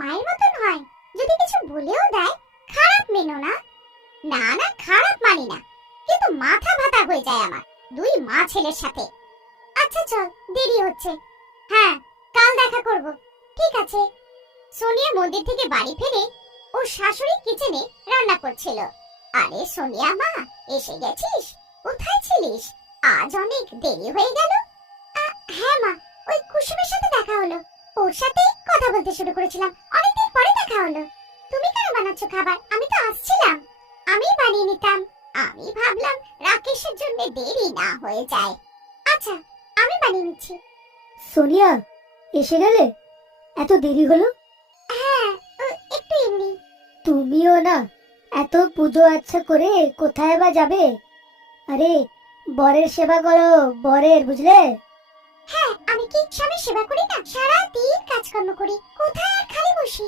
মায়ের মতন হয়। যদি কিছু বলেও দেয় খারাপ মেনো না। না না, খারাপ মানি না, কিন্তু মাথা ভাতা হয়ে যায় আমার দুই মা ছেলের সাথে। আচ্ছা চল, দেরি হচ্ছে। হ্যাঁ, কাল দেখা করব। ঠিক আছে। সোনিয়া মন্দির থেকে বাড়ি ফিরে ওর শাশুড়ি কিচেনে রান্না করছিল। আরে সোনিয়া মা, এসে গেছিস? কোথায় ছিলিস? আজ অনেক দেরি হয়ে গেল। হ্যাঁ মা, ওই কুসুমের সাথে দেখা হলো, ওর সাথে কথা বলতে শুরু করেছিলাম, অনেকদিন পরে দেখা হলো। তুমি কেন বানাচ্ছ খাবার? আমি তো আসছিলাম, আমি বানিয়ে নিতাম। আমি ভাবলাম রাকেশের জন্য দেরি না হয়ে যায়। আচ্ছা, আমি বানিয়ে নিচ্ছি। সোনিয়া, এসে গেলে? এত দেরি হলো? হ্যাঁ, একটু এমনি। তুমিও না, এত পুজো আচ্ছা করে কোথায় বা যাবে? আরে, বরের সেবা করো, বরের, বুঝলে? হ্যাঁ, আমি কি স্বামীর সেবা করি না? সারা দিন কাজকর্ম করি, কোথায় আর খালি